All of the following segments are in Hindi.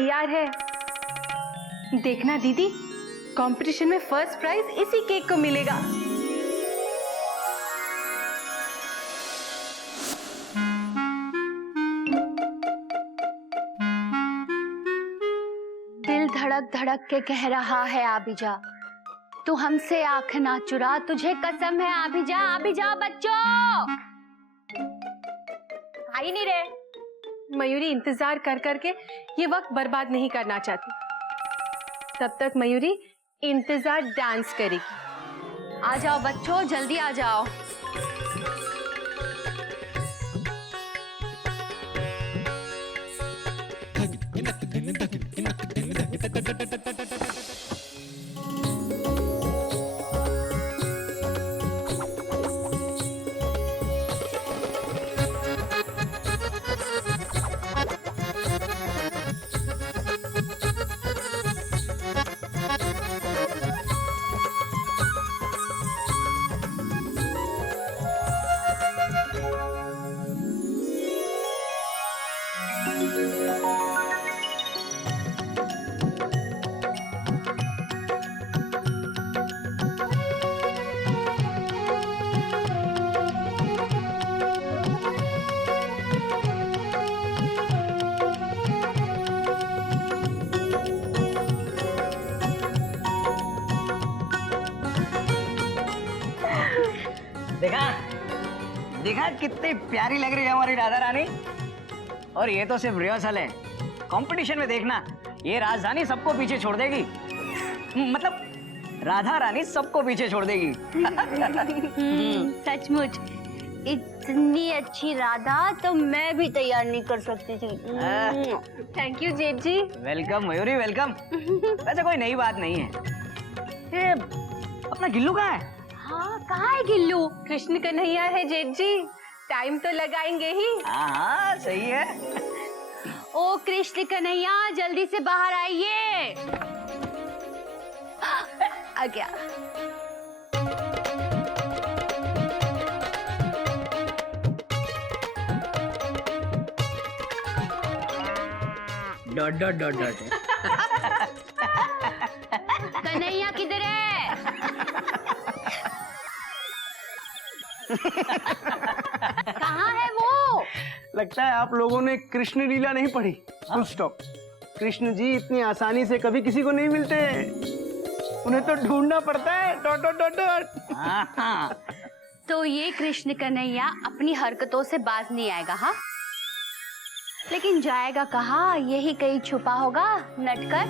तैयार है। देखना दीदी, कंपटीशन में फर्स्ट प्राइज इसी केक को मिलेगा। दिल धड़क धड़क के कह रहा है आबिजा, तू हमसे आंख ना चुरा, तुझे कसम है आबिजा। आबिजा बच्चों आई नहीं रे। मयूरी इंतजार कर करके ये वक्त बर्बाद नहीं करना चाहती। तब तक मयूरी इंतजार डांस करेगी। आ जाओ बच्चों, जल्दी आ जाओ। देखा देखा कितनी प्यारी लग रही है हमारी राधा रानी। और ये तो सिर्फ रिहर्सल है, कंपटीशन में देखना ये राजधानी सबको पीछे छोड़ देगी। मतलब राधा रानी सबको पीछे छोड़ देगी। सचमुच इतनी अच्छी राधा तो मैं भी तैयार नहीं कर सकती थी। थैंक यू जेठ जी। Welcome Mayuri welcome. वैसे कोई नई बात नहीं है। ये अपना गिल्लू कहाँ है? हाँ कहाँ है गिल्लू? कृष्ण कन्हैया है जेठ जी, टाइम तो लगाएंगे ही। हाँ सही है। ओ कृष्ण कन्हैया जल्दी से बाहर आइए। आ गया। Dot dot dot dot. Kanhaiya किधर है? कहाँ है वो? लगता है आप लोगों ने कृष्ण लीला नहीं पढ़ी। Full stop. कृष्ण जी इतनी आसानी से कभी किसी को नहीं मिलते, उन्हें तो ढूंढना पड़ता है। Dot dot dot dot. तो ये कृष्ण कन्हैया अपनी हरकतों से बाज नहीं आएगा। हाँ लेकिन जाएगा कहाँ? यही कहीं छुपा होगा नटकर।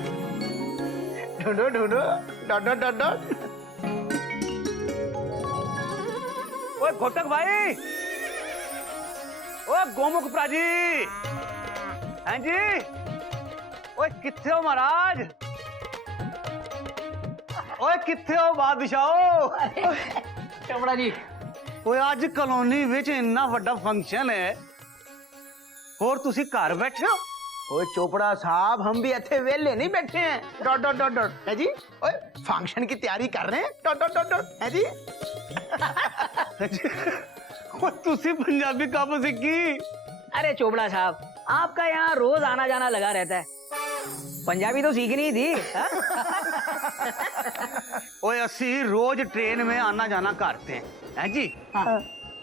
ढूंढो ढूंढो। Dot dot dot dot. ओए घोटक भाई, ओए गोमुख प्राजी, हैं जी? ओए किथे हो महाराज? ओए किथे हो बादशाहो? चोपड़ा जी ओए आज कॉलोनी विच इन्ना वड्डा फंक्शन है और तुसी घर बैठे हो? ओए चोपड़ा साहब, हम भी इतने वेले नहीं बैठे हैं। डॉट डॉट डॉट डॉट है जी। ओए फंक्शन की तैयारी कर रहे हैं। डॉट डॉट डॉट डॉट है जी। ओए तुसी पंजाबी कब सीखी? अरे चोपड़ा साहब आपका यहाँ रोज आना जाना लगा रहता है, पंजाबी तो सीखनी थी। ओए असी रोज ट्रेन में आना जाना करते हैं, हैं जी? हाँ।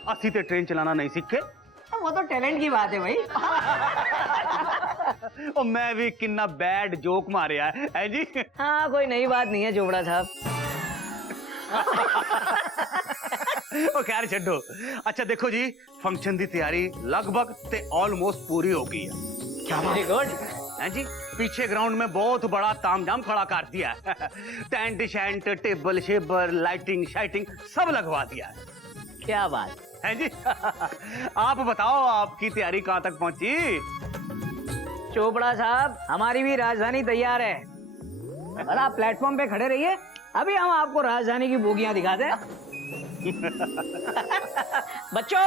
असी तो ट्रेन चलाना नहीं सीखे। वो तो टैलेंट की बात है भाई। और मैं भी कितना बैड जोक मारे है जी। हाँ कोई नई बात नहीं है चोपड़ा साहब। ओ खैर छड्डो। अच्छा देखो जी, फंक्शन की तैयारी लगभग ते ऑलमोस्ट पूरी हो गई है। क्या वेरी गुड हैं जी? पीछे ग्राउंड में बहुत बड़ा तामझाम खड़ा कर दिया है। टेंट शैंट टेबल शेबर लाइटिंग शाइटिंग सब लगवा दिया है। क्या बात है जी? आप बताओ आपकी तैयारी कहाँ तक पहुंची? चोपड़ा साहब हमारी भी राजधानी तैयार है, और आप प्लेटफॉर्म पे खड़े रहिए, अभी हम आपको राजधानी की बोगियां दिखाते हैं। बच्चों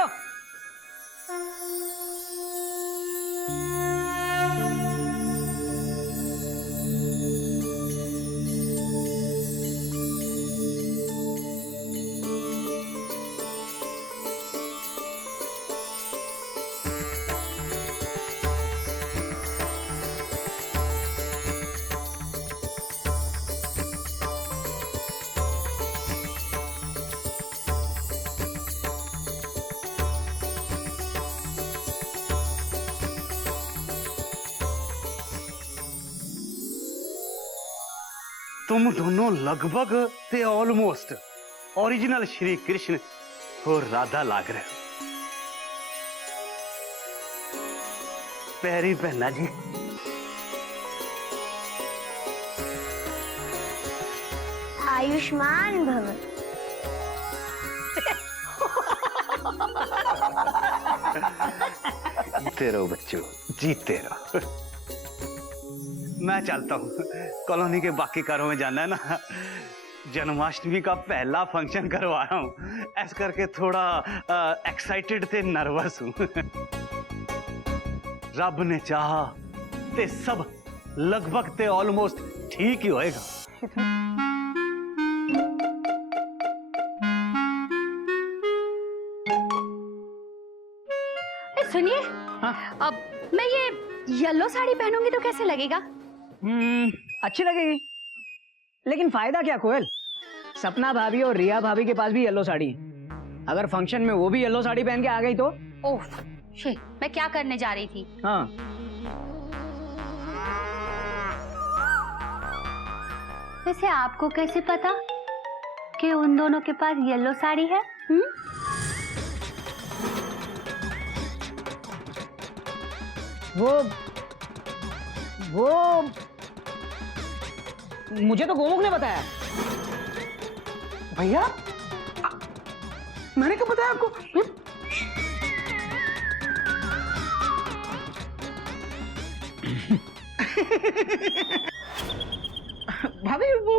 तुम दोनों लगभग ते ऑलमोस्ट ओरिजिनल श्री कृष्ण और राधा लाग रहे हो। पैरी पहना जी। आयुष्मान भव। जीते रहो बच्चों, जीते रहो। मैं चलता हूँ, कॉलोनी के बाकी कारों में जाना है ना। जन्माष्टमी का पहला फंक्शन करवा रहा हूँ, ऐसा करके थोड़ा एक्साइटेड थे, नर्वस हूँ। रब ने चाहा ते सब लगभग ते ऑलमोस्ट ठीक ही होएगा। सुनिए, अब मैं ये येलो साड़ी पहनूंगी तो कैसे लगेगा? अच्छी लगेगी, लेकिन फायदा क्या कोयल? सपना भाभी और रिया भाभी के पास भी येलो साड़ी है। अगर फंक्शन में वो भी येलो साड़ी पहन के आ गई तो? ओह शिट, मैं क्या करने जा रही थी? हाँ, वैसे आपको कैसे पता कि उन दोनों के पास येलो साड़ी है? वो मुझे तो गोमुख ने बताया। भैया मैंने कब बताया आपको? भाभी वो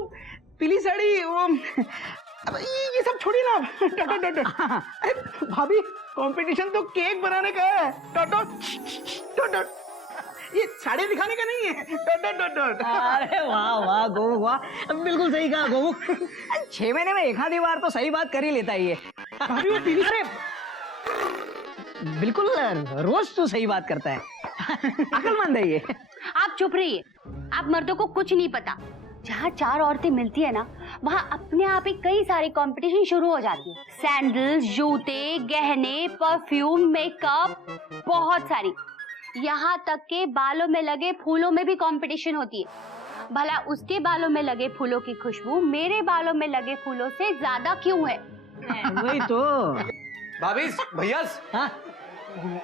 पीली साड़ी, वो अब ये सब छोड़िए ना। Dot dot dot. अरे भाभी, कंपटीशन तो केक बनाने का है। Dot dot dot dot. ये साड़ी दिखाने का नहीं है। Dot dot dot dot. अरे वाह वाह गोमुख वाह, बिल्कुल सही कहा गोमुख। 6 महीने में एक आधी बार तो सही बात कर ही लेता ही है। भाभी वो पीली, अरे बिल्कुल रोज तो सही बात करता है। अकलमंद है ये। आप चुप रहिए, आप मर्दों को कुछ नहीं पता। जहाँ 4 औरतें मिलती है ना, वहाँ अपने आप ही कई सारी कंपटीशन शुरू हो जाती है। सैंडल्स, जूते, गहने, परफ्यूम, मेकअप, बहुत सारी। यहाँ तक के बालों में लगे फूलों में भी कंपटीशन होती है। भला उसके बालों में लगे फूलों की खुशबू मेरे बालों में लगे फूलों से ज्यादा क्यों है? वही तो। भाभी, भैया, हाँ?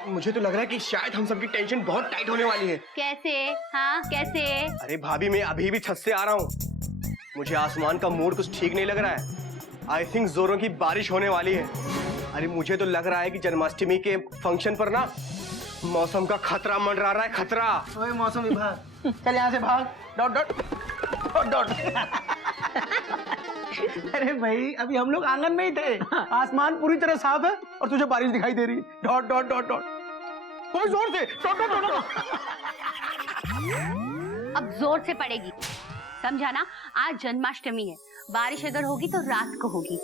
मुझे तो लग रहा है कि शायद हम सबकी टेंशन बहुत टाइट होने वाली है। कैसे? हाँ कैसे? अरे भाभी, मैं अभी भी छत से आ रहा हूँ। मुझे आसमान का मूड कुछ ठीक नहीं लग रहा है। आई थिंक जोरों की बारिश होने वाली है। अरे मुझे तो लग रहा है कि जन्माष्टमी के फंक्शन पर ना मौसम का खतरा मंडरा रहा है। खतरा। ओए मौसम विभाग, चल यहाँ से भाग। Dot dot dot dot. अरे भाई, अभी हम लोग आंगन में ही थे। आसमान पूरी तरह साफ है और तुझे बारिश दिखाई दे रही है। Dot dot dot dot. कोई जोर से डॉट डॉट डॉट डॉट। अब जोर से पड़ेगी, समझा ना? आज जन्माष्टमी है, बारिश अगर होगी तो रात को होगी।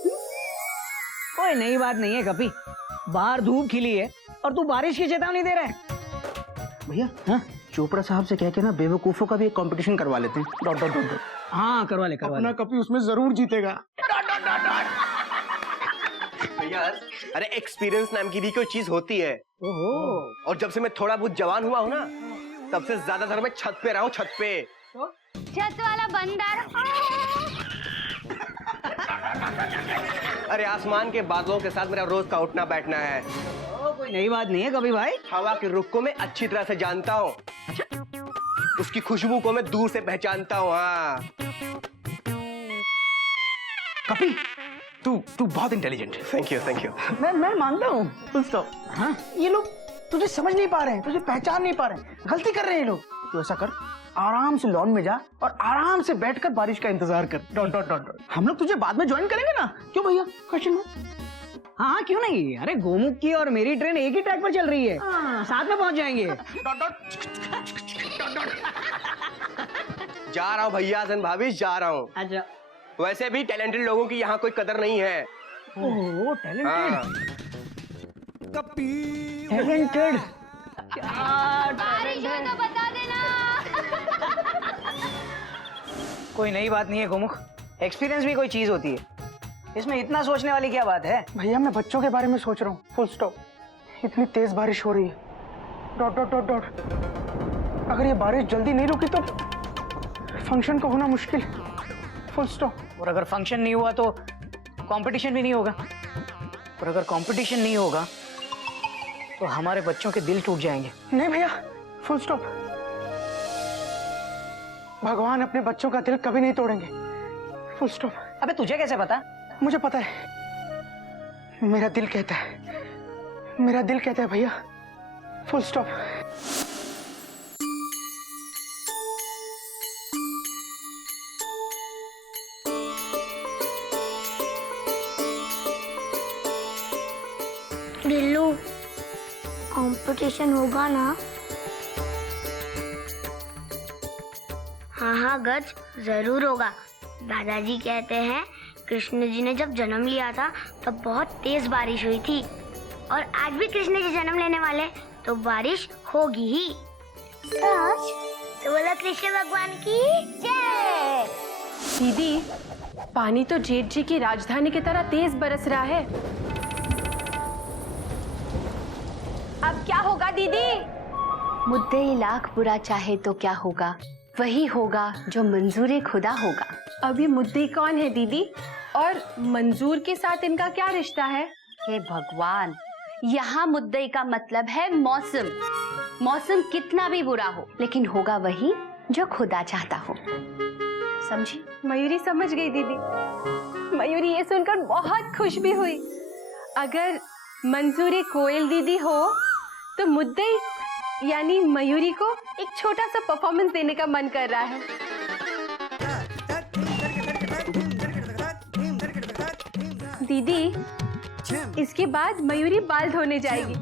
कोई नई बात नहीं है कपी। बाहर धूप खिली है और तू बारिश की चेतावनी दे रहा है। भैया, हाँ, चोपड़ा साहब से कह के ना बेवकूफों का भी एक कंपटीशन करवा लेते हैं। Dot dot dot dot. हाँ करवा ले करवा ले। अपना कपी उसमें जरूर जीतेगा। भैया, अरे एक्सपीरियंस नाम की भी कोई चीज होती है। ओहो। और जब से मैं थोड़ा बहुत जवान हुआ हूँ ना, तब से ज्यादातर मैं छत पे रहा हूँ। छत पे। छत वाला बंदर। अरे आसमान के बादलों के साथ मेरा रोज का उठना बैठना है। कोई नई बात नहीं है कभी भाई। हवा के रुख को मैं अच्छी तरह से जानता हूँ। उसकी खुशबू को मैं दूर से पहचानता हूँ। हाँ कपी, तू बहुत इंटेलिजेंट है। Thank you thank you. मैं मानता हूँ। Full stop. हाँ, ये लोग तुझे समझ नहीं पा रहे हैं, तुझे पहचान नहीं पा रहे हैं, गलती कर रहे हैं ये लोग। तू ऐसा कर, आराम से लॉन में जा और आराम से बैठकर बारिश का इंतजार कर। Dot dot dot dot. हम लोग तुझे बाद में ज्वाइन करेंगे ना? क्यों भैया? क्वेश्चन में। हाँ क्यों नहीं। अरे गोमुख की और मेरी ट्रेन एक ही ट्रैक पर चल रही है। साथ में पहुंच जाएंगे। Dot dot. जा रहा हूँ भैया, हसन भाभी, जा रहा हूँ। अच्छा। वैसे भी टैलेंटेड लोगों की यहाँ कोई कदर नहीं है। ओह टैलेंटेड। हाँ। टैलेंटेड। बारिश हो तो बता देना। कोई नई बात नहीं है गोमुख। एक्सपीरियंस भी कोई चीज होती है। इसमें इतना सोचने वाली क्या बात है? भैया, मैं बच्चों के बारे में सोच रहा हूँ। Full stop. इतनी तेज बारिश हो रही है। Dot dot dot dot. अगर ये बारिश जल्दी नहीं रुकी तो फंक्शन को होना मुश्किल। Full stop. और अगर फंक्शन नहीं हुआ तो कंपटीशन भी नहीं होगा, और अगर कंपटीशन नहीं होगा तो हमारे बच्चों के दिल टूट जाएंगे। नहीं भैया, फुल स्टॉप। भगवान अपने बच्चों का दिल कभी नहीं तोड़ेंगे। Full stop. अबे तुझे कैसे पता? मुझे पता है, मेरा दिल कहता है, मेरा दिल कहता है भैया। Full stop. बिल्लू, कंपटीशन होगा ना? हाँ हाँ गज, जरूर होगा। दादाजी कहते हैं कृष्ण जी ने जब जन्म लिया था तब बहुत तेज बारिश हुई थी, और आज भी कृष्ण जी जन्म लेने वाले तो बारिश होगी ही। सच? तो बोला कृष्ण भगवान की जय। दीदी, पानी तो जेठ जी की राजधानी की तरह तेज बरस रहा है। अब क्या होगा दीदी? मुद्दई लाख बुरा चाहे तो क्या होगा, वही होगा जो मंजूर खुदा होगा। अभी मुद्दई कौन है दीदी, और मंजूर के साथ इनका क्या रिश्ता है? हे भगवान, यहाँ मुद्दई का मतलब है मौसम। मौसम कितना भी बुरा हो, लेकिन होगा वही जो खुदा चाहता हो। समझी? मयूरी समझ गई दीदी। मयूरी ये सुनकर बहुत खुश भी हुई। अगर मंजूरी कोयल दीदी हो तो मुद्दई यानी मयूरी को एक छोटा सा परफॉर्मेंस देने का मन कर रहा है। दीदी, इसके बाद मयूरी बाल धोने जाएगी।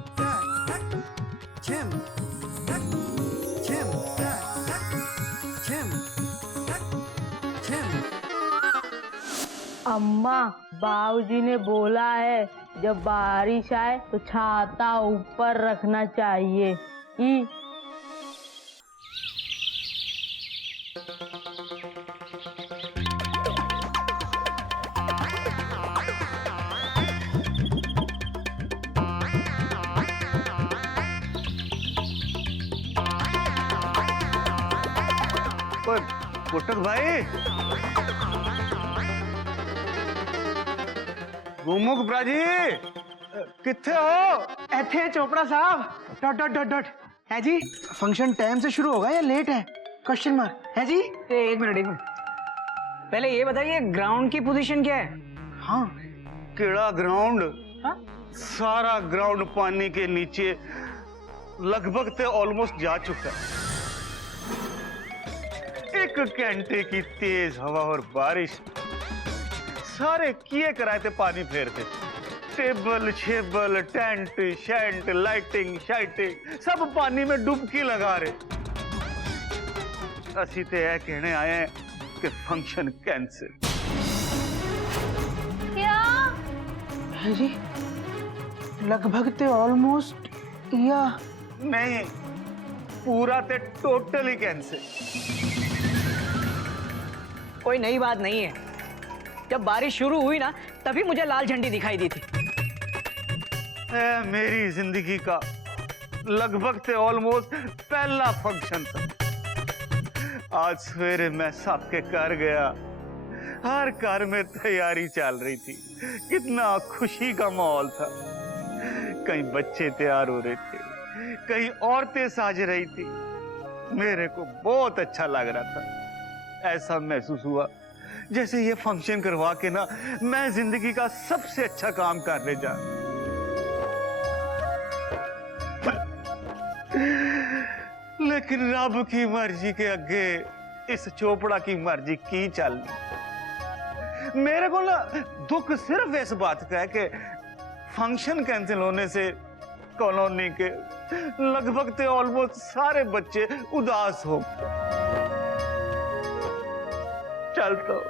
अम्मा, बाबूजी ने बोला है जब बारिश आए तो छाता ऊपर रखना चाहिए। पुटक भाई, गुमुख ब्राजी किथे हो? ऐथे चोपड़ा साहब। Dot dot dot dot. है जी, फंक्शन टाइम से शुरू होगा या लेट है? Question mark. है जी। एक मिनट। पहले ये बताइए ग्राउंड की पोजीशन क्या है? हाँ, केड़ा ग्राउंड? हाँ? सारा ग्राउंड पानी के नीचे लगभग ते ऑलमोस्ट जा चुका है। एक घंटे की तेज हवा और बारिश सारे किए कराए थे पानी फेरते। टेबल छेबल टेंट शेंट लाइटिंग शाइटिंग सब पानी में डुबकी लगा रहे। असी ते यह कहने आए हैं कि फंक्शन कैंसिल। क्या? है जी, लगभग ते ऑलमोस्ट या नहीं, पूरा ते टोटली कैंसिल। कोई नई बात नहीं है। जब बारिश शुरू हुई ना तभी मुझे लाल झंडी दिखाई दी थी। मेरी जिंदगी का लगभग ते ऑलमोस्ट पहला फंक्शन था। आज सवेरे मैं सबके घर गया, हर घर में तैयारी चल रही थी। कितना खुशी का माहौल था। कहीं बच्चे तैयार हो रहे थे, कहीं औरतें साज रही थी। मेरे को बहुत अच्छा लग रहा था। ऐसा महसूस हुआ जैसे ये फंक्शन करवा के ना मैं जिंदगी का सबसे अच्छा काम करने जा। लेकिन रब की मर्जी के आगे इस चोपड़ा की मर्जी की चलनी। मेरे को ना दुख सिर्फ इस बात का है कि फंक्शन कैंसिल होने से कॉलोनी के लगभग ते ऑलमोस्ट सारे बच्चे उदास हो। चलता हूं।